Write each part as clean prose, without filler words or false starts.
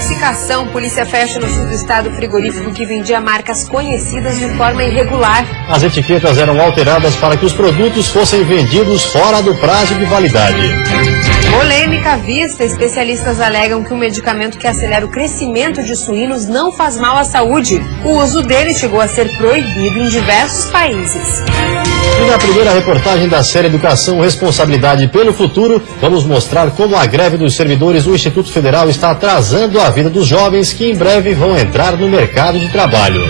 intoxicação, polícia fecha no sul do estado frigorífico que vendia marcas conhecidas de forma irregular. As etiquetas eram alteradas para que os produtos fossem vendidos fora do prazo de validade. Polêmica à vista, especialistas alegam que um medicamento que acelera o crescimento de suínos não faz mal à saúde. O uso dele chegou a ser proibido em diversos países. E na primeira reportagem da série Educação Responsabilidade pelo Futuro, vamos mostrar como a greve dos servidores do Instituto Federal está atrasando a vida dos jovens que em breve vão entrar no mercado de trabalho.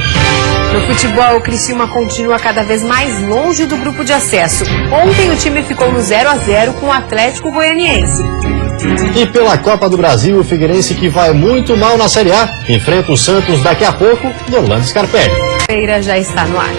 No futebol, o Criciúma continua cada vez mais longe do grupo de acesso. Ontem o time ficou no 0-0 com o Atlético Goianiense. E pela Copa do Brasil, o Figueirense, que vai muito mal na Série A, enfrenta o Santos daqui a pouco no Orlando Scarpelli. A feira já está no ar.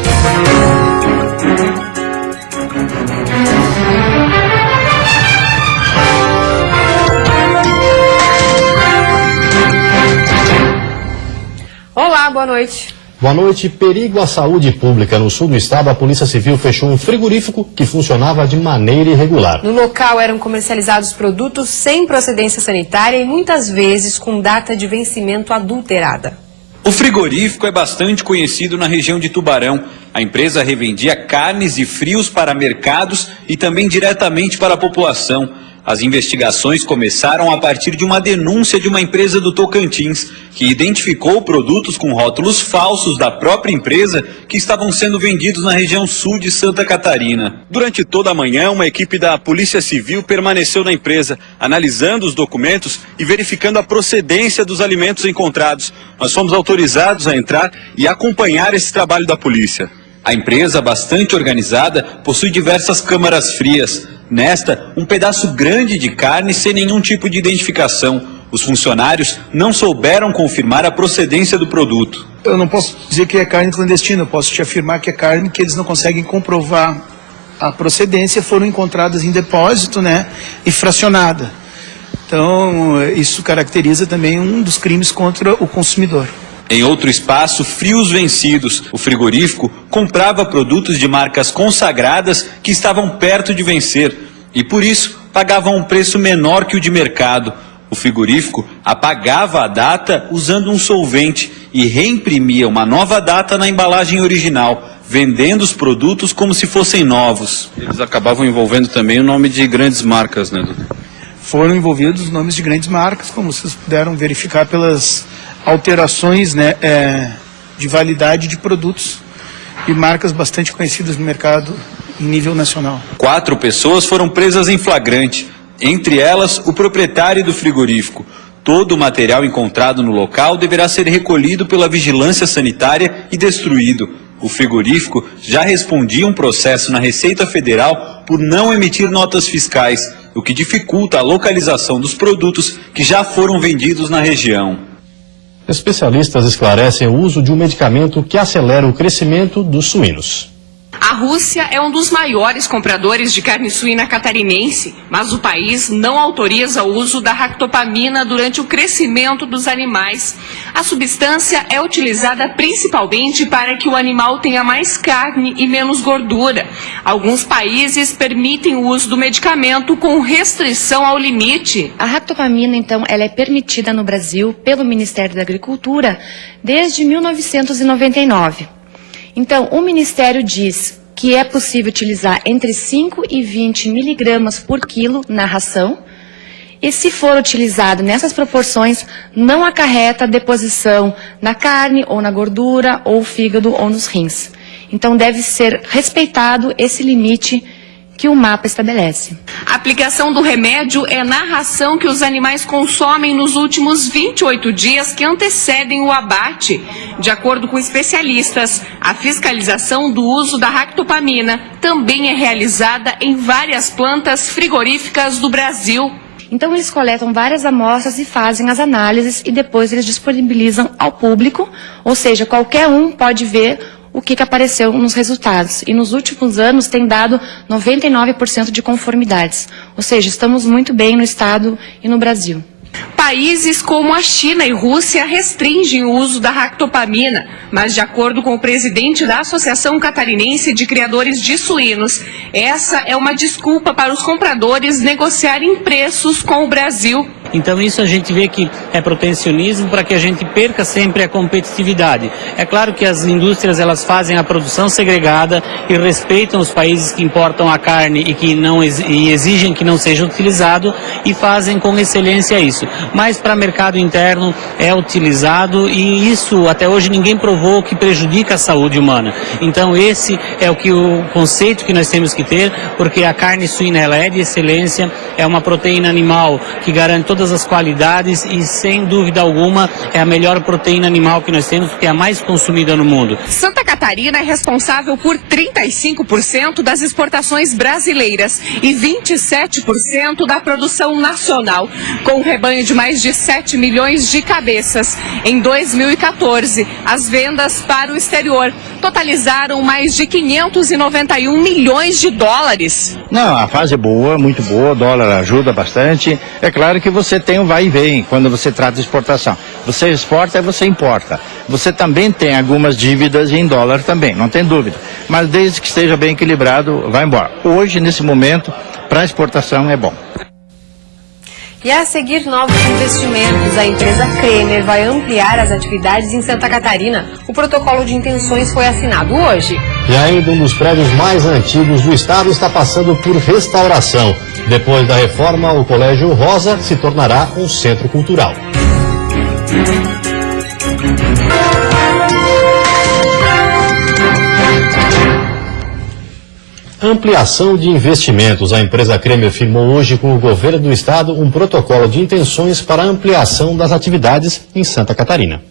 Olá, boa noite. Boa noite. Perigo à saúde pública. No sul do estado, a Polícia Civil fechou um frigorífico que funcionava de maneira irregular. No local eram comercializados produtos sem procedência sanitária e muitas vezes com data de vencimento adulterada. O frigorífico é bastante conhecido na região de Tubarão. A empresa revendia carnes e frios para mercados e também diretamente para a população. As investigações começaram a partir de uma denúncia de uma empresa do Tocantins, que identificou produtos com rótulos falsos da própria empresa que estavam sendo vendidos na região sul de Santa Catarina. Durante toda a manhã, uma equipe da Polícia Civil permaneceu na empresa, analisando os documentos e verificando a procedência dos alimentos encontrados. Nós fomos autorizados a entrar e acompanhar esse trabalho da polícia. A empresa, bastante organizada, possui diversas câmaras frias. Nesta, um pedaço grande de carne sem nenhum tipo de identificação. Os funcionários não souberam confirmar a procedência do produto. Eu não posso dizer que é carne clandestina, eu posso te afirmar que é carne que eles não conseguem comprovar a procedência, foram encontradas em depósito, né, e fracionada. Então, isso caracteriza também um dos crimes contra o consumidor. Em outro espaço, frios vencidos. O frigorífico comprava produtos de marcas consagradas que estavam perto de vencer e, por isso, pagavam um preço menor que o de mercado. O frigorífico apagava a data usando um solvente e reimprimia uma nova data na embalagem original, vendendo os produtos como se fossem novos. Eles acabavam envolvendo também o nome de grandes marcas, né, Dudu? Foram envolvidos os nomes de grandes marcas, como vocês puderam verificar pelas alterações, né, de validade de produtos e marcas bastante conhecidas no mercado em nível nacional. 4 pessoas foram presas em flagrante, entre elas o proprietário do frigorífico. Todo o material encontrado no local deverá ser recolhido pela vigilância sanitária e destruído. O frigorífico já respondia um processo na Receita Federal por não emitir notas fiscais, o que dificulta a localização dos produtos que já foram vendidos na região. Especialistas esclarecem o uso de um medicamento que acelera o crescimento dos suínos. A Rússia é um dos maiores compradores de carne suína catarinense, mas o país não autoriza o uso da ractopamina durante o crescimento dos animais. A substância é utilizada principalmente para que o animal tenha mais carne e menos gordura. Alguns países permitem o uso do medicamento com restrição ao limite. A ractopamina, então, ela é permitida no Brasil pelo Ministério da Agricultura desde 1999. Então, o Ministério diz que é possível utilizar entre 5 e 20 miligramas por quilo na ração, e se for utilizado nessas proporções, não acarreta deposição na carne, ou na gordura, ou fígado, ou nos rins. Então, deve ser respeitado esse limite que o mapa estabelece. A aplicação do remédio é na ração que os animais consomem nos últimos 28 dias que antecedem o abate. De acordo com especialistas, a fiscalização do uso da ractopamina também é realizada em várias plantas frigoríficas do Brasil. Então, eles coletam várias amostras e fazem as análises e depois eles disponibilizam ao público, ou seja, qualquer um pode ver o que apareceu nos resultados. E nos últimos anos tem dado 99% de conformidades. Ou seja, estamos muito bem no estado e no Brasil. Países como a China e Rússia restringem o uso da ractopamina, mas de acordo com o presidente da Associação Catarinense de Criadores de Suínos, essa é uma desculpa para os compradores negociarem preços com o Brasil. Então isso a gente vê que é protecionismo para que a gente perca sempre a competitividade. É claro que as indústrias elas fazem a produção segregada e respeitam os países que importam a carne e que não e exigem que não seja utilizado e fazem com excelência isso. Mas para mercado interno é utilizado e isso até hoje ninguém provou que prejudica a saúde humana. Então esse é o conceito que nós temos que ter, porque a carne suína ela é de excelência, é uma proteína animal que garante todas as qualidades e sem dúvida alguma é a melhor proteína animal que nós temos, porque é a mais consumida no mundo. Santa Catarina é responsável por 35% das exportações brasileiras e 27% da produção nacional, com um rebanho de mais de 7 milhões de cabeças. Em 2014, as vendas para o exterior totalizaram mais de 591 milhões de dólares. Não, a fase é boa, muito boa, o dólar ajuda bastante. É claro que você tem um vai e vem quando você trata de exportação. Você exporta e você importa. Você também tem algumas dívidas em dólar também, não tem dúvida. Mas desde que esteja bem equilibrado, vai embora. Hoje, nesse momento, para exportação é bom. E a seguir novos investimentos, a empresa Cremer vai ampliar as atividades em Santa Catarina. O protocolo de intenções foi assinado hoje. E ainda um dos prédios mais antigos do estado está passando por restauração. Depois da reforma, o Colégio Rosa se tornará um centro cultural. Ampliação de investimentos. A empresa Cremer firmou hoje com o governo do estado um protocolo de intenções para a ampliação das atividades em Santa Catarina.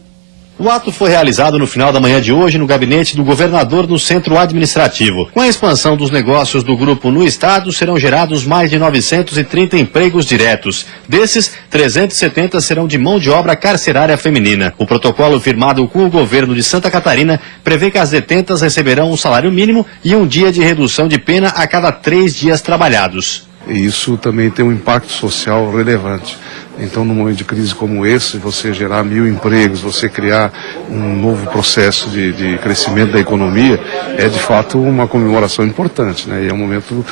O ato foi realizado no final da manhã de hoje no gabinete do governador no centro administrativo. Com a expansão dos negócios do grupo no estado, serão gerados mais de 930 empregos diretos. Desses, 370 serão de mão de obra carcerária feminina. O protocolo firmado com o governo de Santa Catarina prevê que as detentas receberão um salário mínimo e um dia de redução de pena a cada 3 dias trabalhados. E isso também tem um impacto social relevante. Então, num momento de crise como esse, você gerar 1000 empregos, você criar um novo processo de crescimento da economia, é de fato uma comemoração importante, né? E é um momento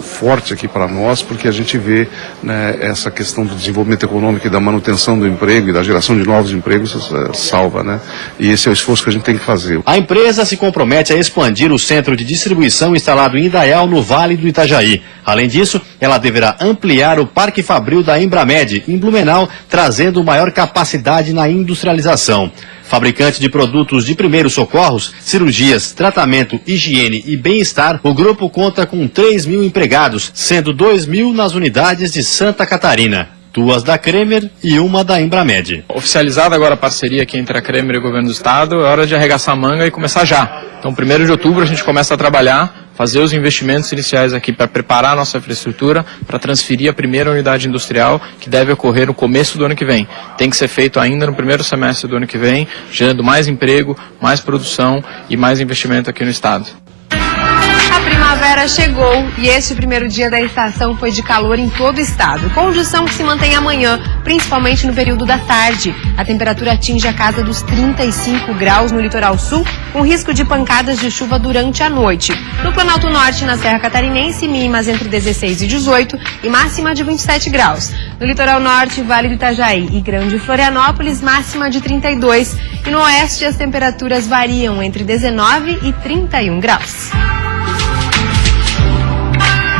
forte aqui para nós, porque a gente vê, né, essa questão do desenvolvimento econômico e da manutenção do emprego e da geração de novos empregos salva, né? E esse é o esforço que a gente tem que fazer. A empresa se compromete a expandir o centro de distribuição instalado em Indaial, no Vale do Itajaí. Além disso, ela deverá ampliar o Parque Fabril da Embramed, em Blumenau, trazendo maior capacidade na industrialização. Fabricante de produtos de primeiros socorros, cirurgias, tratamento, higiene e bem-estar, o grupo conta com 3.000 empregados, sendo 2.000 nas unidades de Santa Catarina. 2 da Cremer e 1 da Embramed. Oficializada agora a parceria aqui entre a Cremer e o governo do estado, é hora de arregaçar a manga e começar já. Então, 1º de outubro a gente começa a trabalhar, fazer os investimentos iniciais aqui para preparar a nossa infraestrutura, para transferir a primeira unidade industrial, que deve ocorrer no começo do ano que vem. Tem que ser feito ainda no primeiro semestre do ano que vem, gerando mais emprego, mais produção e mais investimento aqui no estado. A primavera chegou e este primeiro dia da estação foi de calor em todo o estado. Condição que se mantém amanhã, principalmente no período da tarde. A temperatura atinge a casa dos 35 graus no litoral sul, com risco de pancadas de chuva durante a noite. No Planalto Norte e na Serra Catarinense, mínimas entre 16 e 18 e máxima de 27 graus. No litoral norte, Vale do Itajaí e Grande Florianópolis, máxima de 32. E no oeste, as temperaturas variam entre 19 e 31 graus.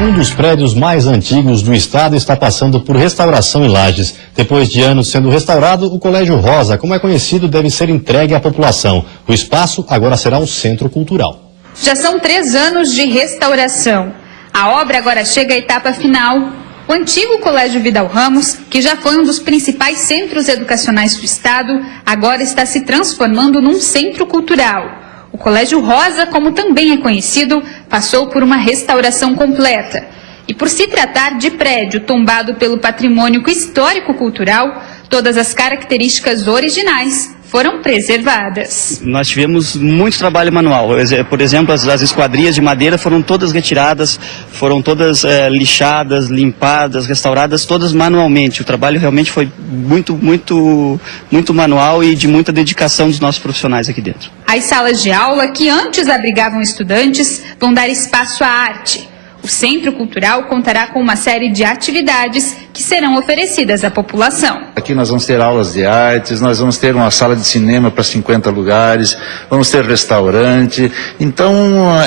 Um dos prédios mais antigos do estado está passando por restauração em Lages. Depois de anos sendo restaurado, o Colégio Rosa, como é conhecido, deve ser entregue à população. O espaço agora será um centro cultural. Já são 3 anos de restauração. A obra agora chega à etapa final. O antigo Colégio Vidal Ramos, que já foi um dos principais centros educacionais do estado, agora está se transformando num centro cultural. O Colégio Rosa, como também é conhecido, passou por uma restauração completa. E por se tratar de prédio tombado pelo patrimônio histórico-cultural, todas as características originais foram preservadas. Nós tivemos muito trabalho manual. Por exemplo, as esquadrias de madeira foram todas retiradas, foram todas lixadas, limpadas, restauradas, todas manualmente. O trabalho realmente foi muito manual e de muita dedicação dos nossos profissionais aqui dentro. As salas de aula, que antes abrigavam estudantes, vão dar espaço à arte. O Centro Cultural contará com uma série de atividades que serão oferecidas à população. Aqui nós vamos ter aulas de artes, nós vamos ter uma sala de cinema para 50 lugares, vamos ter restaurante. Então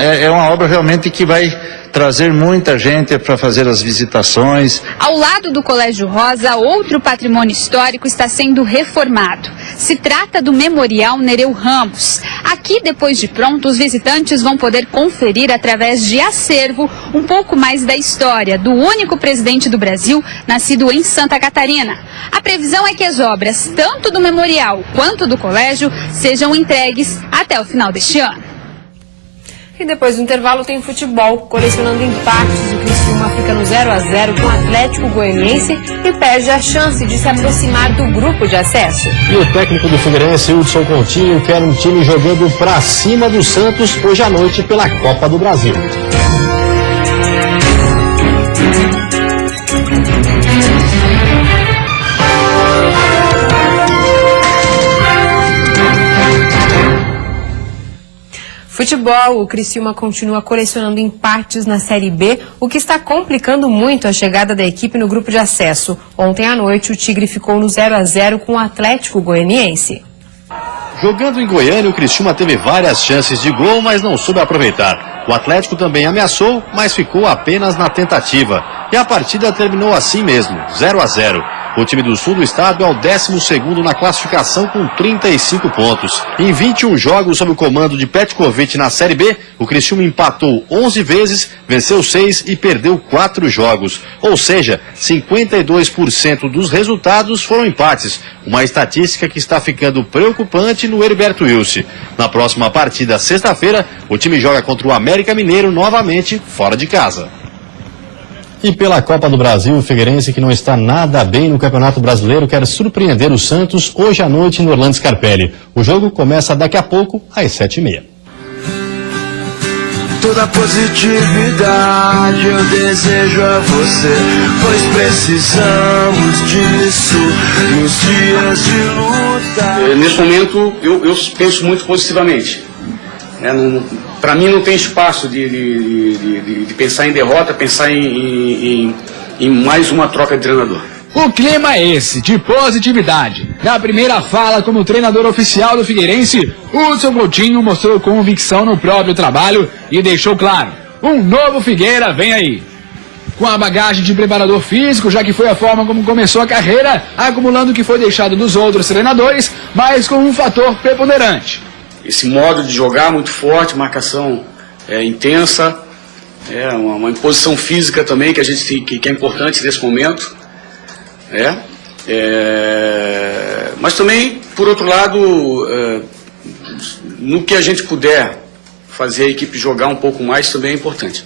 é uma obra realmente que vai trazer muita gente para fazer as visitações. Ao lado do Colégio Rosa, outro patrimônio histórico está sendo reformado. Se trata do Memorial Nereu Ramos. Aqui, depois de pronto, os visitantes vão poder conferir através de acervo um pouco mais da história do único presidente do Brasil nascido em Santa Catarina. A previsão é que as obras, tanto do memorial quanto do colégio, sejam entregues até o final deste ano. E depois do intervalo tem futebol, colecionando empates. O Criciúma fica no 0-0 com o Atlético Goianiense e perde a chance de se aproximar do grupo de acesso. E o técnico do Figueirense, Hudson Coutinho, quer um time jogando pra cima do Santos hoje à noite pela Copa do Brasil. Futebol, o Criciúma continua colecionando empates na Série B, o que está complicando muito a chegada da equipe no grupo de acesso. Ontem à noite, o Tigre ficou no 0-0 com o Atlético Goianiense. Jogando em Goiânia, o Criciúma teve várias chances de gol, mas não soube aproveitar. O Atlético também ameaçou, mas ficou apenas na tentativa. E a partida terminou assim mesmo, 0-0. O time do sul do estado é o 12º na classificação com 35 pontos. Em 21 jogos sob o comando de Petkovic na Série B, o Criciúma empatou 11 vezes, venceu 6 e perdeu 4 jogos. Ou seja, 52% dos resultados foram empates. Uma estatística que está ficando preocupante no Heriberto Wilson. Na próxima partida, sexta-feira, o time joga contra o América Mineiro novamente fora de casa. E pela Copa do Brasil, o Figueirense, que não está nada bem no Campeonato Brasileiro, quer surpreender o Santos hoje à noite no Orlando Scarpelli. O jogo começa daqui a pouco, às 7h30. Toda positividade eu desejo a você, pois precisamos disso nos dias de luta. Nesse momento, eu penso muito positivamente. Para mim não tem espaço de pensar em derrota, pensar em mais uma troca de treinador. O clima é esse, de positividade. Na primeira fala como treinador oficial do Figueirense, Hudson Coutinho mostrou convicção no próprio trabalho e deixou claro, um novo Figueira vem aí. Com a bagagem de preparador físico, já que foi a forma como começou a carreira, acumulando o que foi deixado dos outros treinadores, mas com um fator preponderante. Esse modo de jogar muito forte, marcação intensa, uma imposição física também que a gente tem, que é importante nesse momento. Mas também, por outro lado, no que a gente puder fazer a equipe jogar um pouco mais também é importante.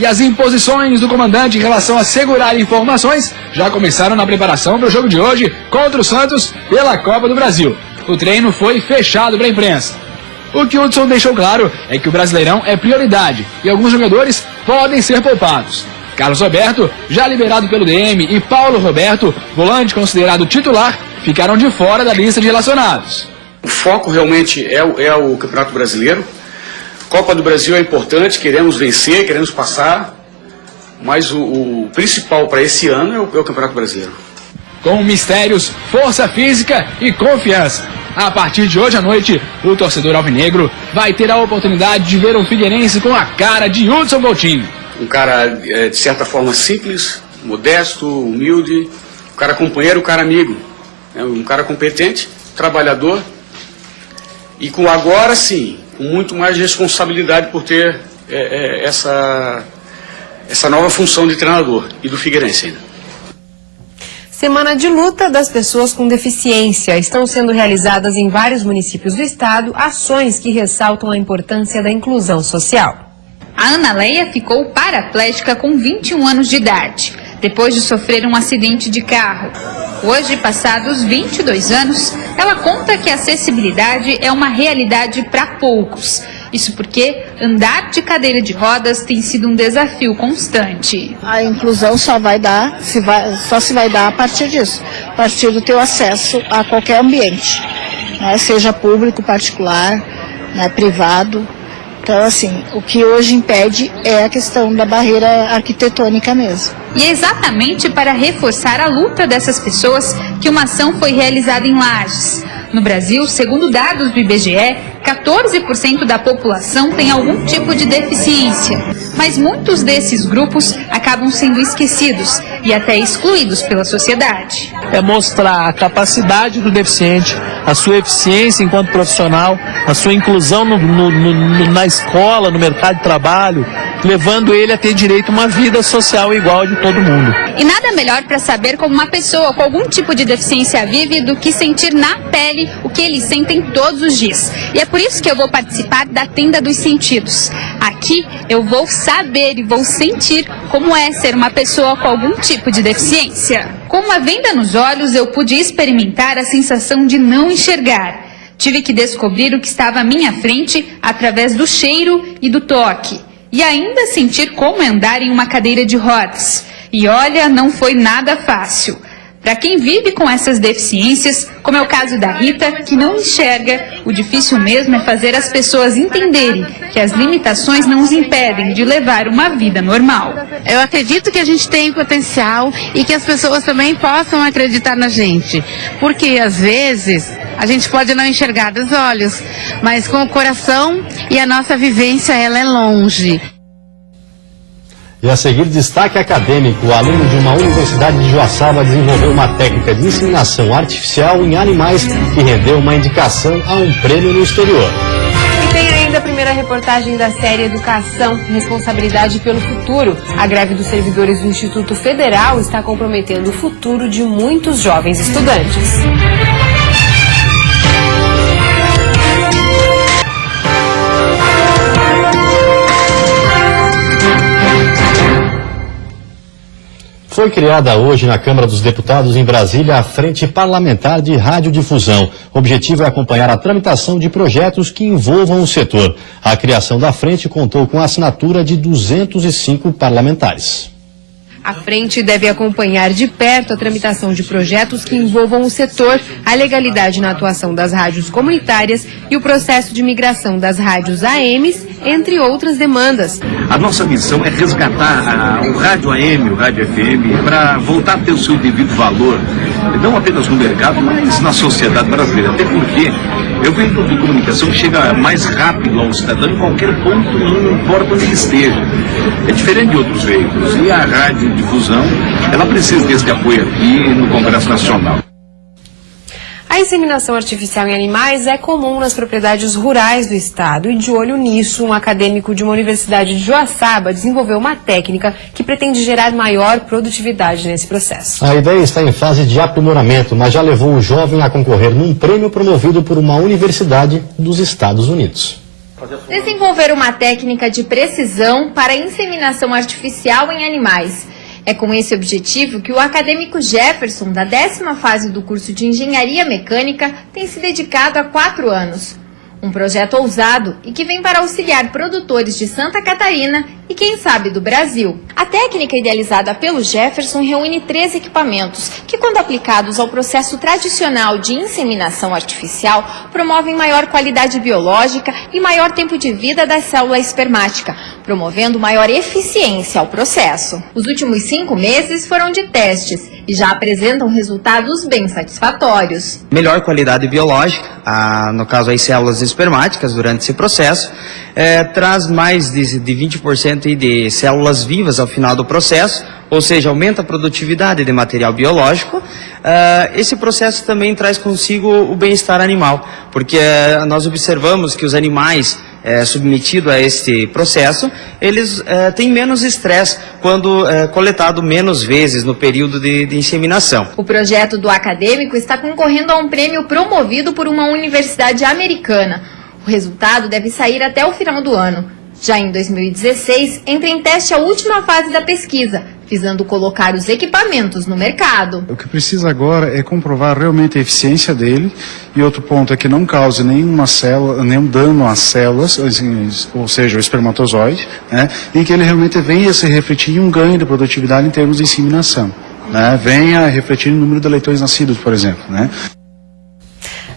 E as imposições do comandante em relação a segurar informações já começaram na preparação para o jogo de hoje contra o Santos pela Copa do Brasil. O treino foi fechado para a imprensa. O que o Hudson deixou claro é que o Brasileirão é prioridade e alguns jogadores podem ser poupados. Carlos Roberto, já liberado pelo DM, e Paulo Roberto, volante considerado titular, ficaram de fora da lista de relacionados. O foco realmente é o Campeonato Brasileiro. Copa do Brasil é importante, queremos vencer, queremos passar, mas o principal para esse ano é o Campeonato Brasileiro. Com mistérios, força física e confiança. A partir de hoje à noite, o torcedor alvinegro vai ter a oportunidade de ver um Figueirense com a cara de Hudson Coutinho. Um cara, de certa forma, simples, modesto, humilde, um cara companheiro, um cara amigo, um cara competente, trabalhador e com agora sim, com muito mais responsabilidade por ter essa nova função de treinador e do Figueirense ainda. Semana de luta das pessoas com deficiência. Estão sendo realizadas em vários municípios do estado ações que ressaltam a importância da inclusão social. A Ana Leia ficou paraplégica com 21 anos de idade, depois de sofrer um acidente de carro. Hoje, passados 22 anos, ela conta que a acessibilidade é uma realidade para poucos. Isso porque andar de cadeira de rodas tem sido um desafio constante. A inclusão só se vai dar a partir disso, a partir do teu acesso a qualquer ambiente, né? Seja público, particular, né, privado. Então, assim, o que hoje impede é a questão da barreira arquitetônica mesmo. E é exatamente para reforçar a luta dessas pessoas que uma ação foi realizada em Lages. No Brasil, segundo dados do IBGE, 14% da população tem algum tipo de deficiência. Mas muitos desses grupos acabam sendo esquecidos e até excluídos pela sociedade. É mostrar a capacidade do deficiente, a sua eficiência enquanto profissional, a sua inclusão na escola, no mercado de trabalho, levando ele a ter direito a uma vida social igual a de todo mundo. E nada melhor para saber como uma pessoa com algum tipo de deficiência vive do que sentir na pele o que eles sentem todos os dias. E é por isso que eu vou participar da Tenda dos Sentidos. Aqui eu vou saber e vou sentir como é ser uma pessoa com algum tipo de deficiência. Com uma venda nos olhos, eu pude experimentar a sensação de não enxergar. Tive que descobrir o que estava à minha frente através do cheiro e do toque. E ainda sentir como é andar em uma cadeira de rodas. E olha, não foi nada fácil. Para quem vive com essas deficiências, como é o caso da Rita, que não enxerga, o difícil mesmo é fazer as pessoas entenderem que as limitações não os impedem de levar uma vida normal. Eu acredito que a gente tem potencial e que as pessoas também possam acreditar na gente. Porque, às vezes, a gente pode não enxergar dos olhos, mas com o coração e a nossa vivência, ela é longe. E a seguir, destaque acadêmico. O aluno de uma universidade de Joaçaba desenvolveu uma técnica de inseminação artificial em animais que rendeu uma indicação a um prêmio no exterior. E tem ainda a primeira reportagem da série Educação, Responsabilidade pelo Futuro. A greve dos servidores do Instituto Federal está comprometendo o futuro de muitos jovens estudantes. Foi criada hoje na Câmara dos Deputados em Brasília a Frente Parlamentar de Radiodifusão. O objetivo é acompanhar a tramitação de projetos que envolvam o setor. A criação da frente contou com a assinatura de 205 parlamentares. A frente deve acompanhar de perto a tramitação de projetos que envolvam o setor, a legalidade na atuação das rádios comunitárias e o processo de migração das rádios AMs, entre outras demandas. A nossa missão é resgatar o rádio AM, o rádio FM, para voltar a ter o seu devido valor, não apenas no mercado, mas na sociedade brasileira. Até porque eu vejo de comunicação que chega mais rápido ao cidadão em qualquer ponto, não importa onde ele esteja. É diferente de outros veículos. E a radiodifusão, ela precisa desse apoio aqui no Congresso Nacional. A inseminação artificial em animais é comum nas propriedades rurais do estado e, de olho nisso, um acadêmico de uma universidade de Joaçaba desenvolveu uma técnica que pretende gerar maior produtividade nesse processo. A ideia está em fase de aprimoramento, mas já levou o jovem a concorrer num prêmio promovido por uma universidade dos Estados Unidos. Desenvolver uma técnica de precisão para inseminação artificial em animais. É com esse objetivo que o acadêmico Jefferson, da 10ª fase do curso de Engenharia Mecânica, tem se dedicado há 4 anos. Um projeto ousado e que vem para auxiliar produtores de Santa Catarina e, quem sabe, do Brasil. A técnica idealizada pelo Jefferson reúne 3 equipamentos que, quando aplicados ao processo tradicional de inseminação artificial, promovem maior qualidade biológica e maior tempo de vida da célula espermática, promovendo maior eficiência ao processo. Os últimos 5 meses foram de testes e já apresentam resultados bem satisfatórios. Melhor qualidade biológica, no caso as células espermáticas durante esse processo, traz mais de 20% de células vivas ao final do processo, ou seja, aumenta a produtividade de material biológico. Esse processo também traz consigo o bem-estar animal, porque nós observamos que os animais submetidos a este processo, eles têm menos estresse quando coletado menos vezes no período de inseminação. O projeto do acadêmico está concorrendo a um prêmio promovido por uma universidade americana. O resultado deve sair até o final do ano. Já em 2016, entra em teste a última fase da pesquisa, visando colocar os equipamentos no mercado. O que precisa agora é comprovar realmente a eficiência dele, e outro ponto é que não cause nenhuma célula, nenhum dano às células, ou seja, o espermatozoide, né, e que ele realmente venha a se refletir em um ganho de produtividade em termos de inseminação, né, venha a refletir no número de leitões nascidos, por exemplo, né.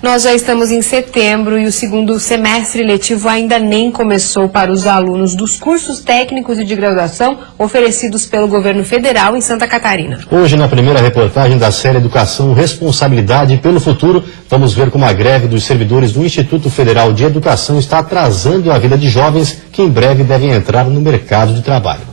Nós já estamos em setembro e o segundo semestre letivo ainda nem começou para os alunos dos cursos técnicos e de graduação oferecidos pelo governo federal em Santa Catarina. Hoje, na primeira reportagem da série Educação Responsabilidade pelo Futuro, vamos ver como a greve dos servidores do Instituto Federal de Educação está atrasando a vida de jovens que em breve devem entrar no mercado de trabalho.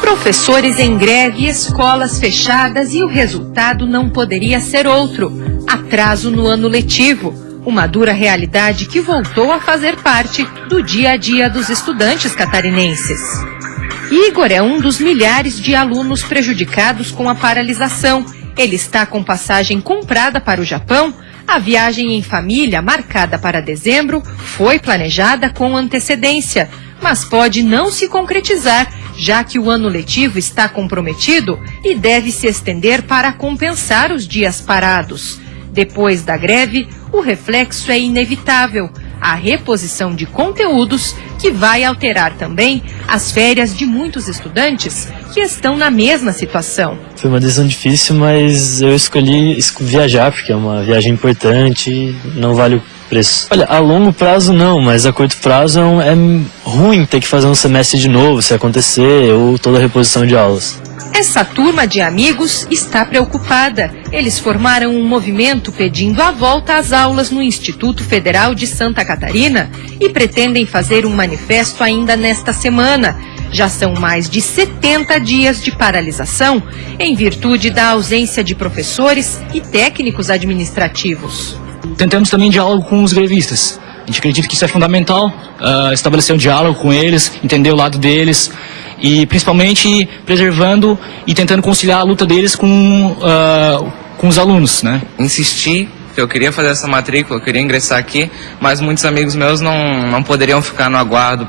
Professores em greve, escolas fechadas e o resultado não poderia ser outro: atraso no ano letivo. Uma dura realidade que voltou a fazer parte do dia a dia dos estudantes catarinenses. Igor é um dos milhares de alunos prejudicados com a paralisação. Ele está com passagem comprada para o Japão. A viagem em família, marcada para dezembro, foi planejada com antecedência, mas pode não se concretizar, já que o ano letivo está comprometido e deve se estender para compensar os dias parados. Depois da greve, o reflexo é inevitável: a reposição de conteúdos, que vai alterar também as férias de muitos estudantes que estão na mesma situação. Foi uma decisão difícil, mas eu escolhi viajar, porque é uma viagem importante e não vale o preço. Olha, a longo prazo não, mas a curto prazo é ruim ter que fazer um semestre de novo, se acontecer, ou toda a reposição de aulas. Essa turma de amigos está preocupada. Eles formaram um movimento pedindo a volta às aulas no Instituto Federal de Santa Catarina e pretendem fazer um manifesto ainda nesta semana. Já são mais de 70 dias de paralisação, em virtude da ausência de professores e técnicos administrativos. Tentamos também diálogo com os grevistas. A gente acredita que isso é fundamental, estabelecer um diálogo com eles, entender o lado deles e principalmente preservando e tentando conciliar a luta deles com os alunos, né? Insisti que eu queria fazer essa matrícula, eu queria ingressar aqui, mas muitos amigos meus não poderiam ficar no aguardo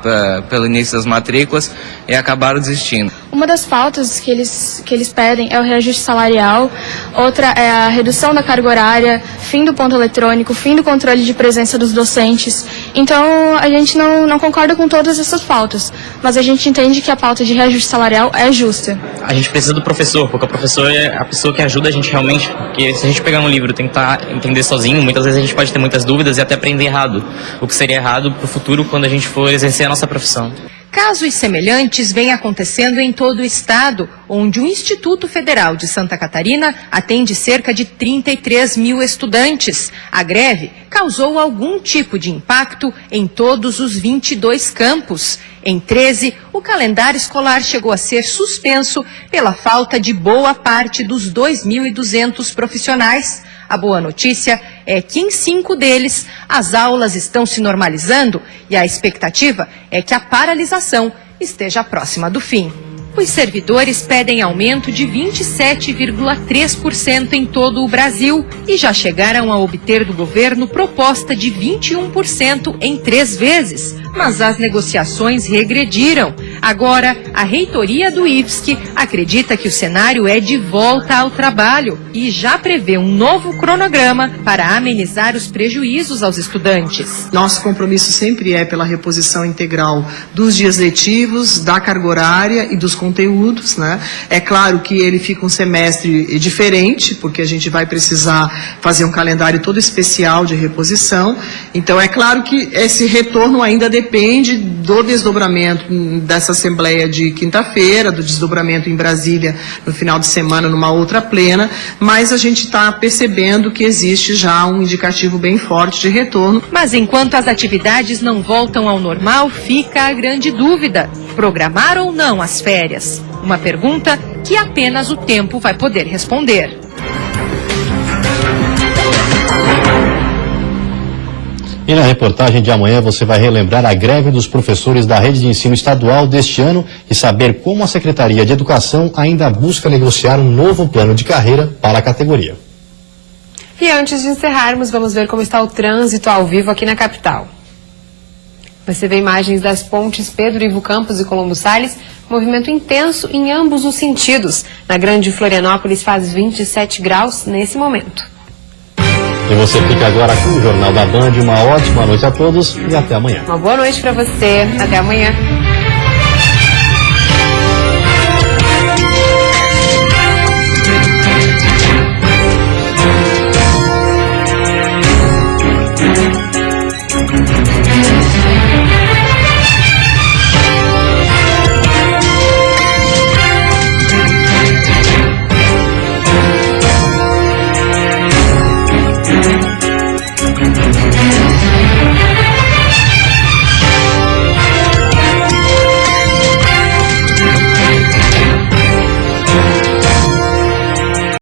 pelo início das matrículas e acabaram desistindo. Uma das pautas que eles pedem é o reajuste salarial, outra é a redução da carga horária, fim do ponto eletrônico, fim do controle de presença dos docentes. Então, a gente não concorda com todas essas pautas, mas a gente entende que a pauta de reajuste salarial é justa. A gente precisa do professor, porque o professor é a pessoa que ajuda a gente realmente, porque se a gente pegar um livro e tentar entender sozinho, muitas vezes a gente pode ter muitas dúvidas e até aprender errado, o que seria errado para o futuro quando a gente for exercer a nossa profissão. Casos semelhantes vêm acontecendo em todo o estado, onde o Instituto Federal de Santa Catarina atende cerca de 33 mil estudantes. A greve causou algum tipo de impacto em todos os 22 campos. Em 13, o calendário escolar chegou a ser suspenso pela falta de boa parte dos 2.200 profissionais. A boa notícia é que em 5 deles as aulas estão se normalizando e a expectativa é que a paralisação esteja próxima do fim. Os servidores pedem aumento de 27,3% em todo o Brasil e já chegaram a obter do governo proposta de 21% em 3 vezes, mas as negociações regrediram. Agora, a reitoria do IFSC acredita que o cenário é de volta ao trabalho e já prevê um novo cronograma para amenizar os prejuízos aos estudantes. Nosso compromisso sempre é pela reposição integral dos dias letivos, da carga horária e dos conteúdos, né? É claro que ele fica um semestre diferente, porque a gente vai precisar fazer um calendário todo especial de reposição. Então, é claro que esse retorno ainda depende do desdobramento dessa Assembleia de quinta-feira, do desdobramento em Brasília no final de semana, numa outra plena, mas a gente está percebendo que existe já um indicativo bem forte de retorno. Mas enquanto as atividades não voltam ao normal, fica a grande dúvida: programar ou não as férias? Uma pergunta que apenas o tempo vai poder responder. E na reportagem de amanhã você vai relembrar a greve dos professores da rede de ensino estadual deste ano e saber como a Secretaria de Educação ainda busca negociar um novo plano de carreira para a categoria. E antes de encerrarmos, vamos ver como está o trânsito ao vivo aqui na capital. Você vê imagens das pontes Pedro Ivo Campos e Colombo Salles movimento intenso em ambos os sentidos. Na Grande Florianópolis faz 27 graus nesse momento. E você fica agora com o Jornal da Band. Uma ótima noite a todos e até amanhã. Uma boa noite para você. Até amanhã.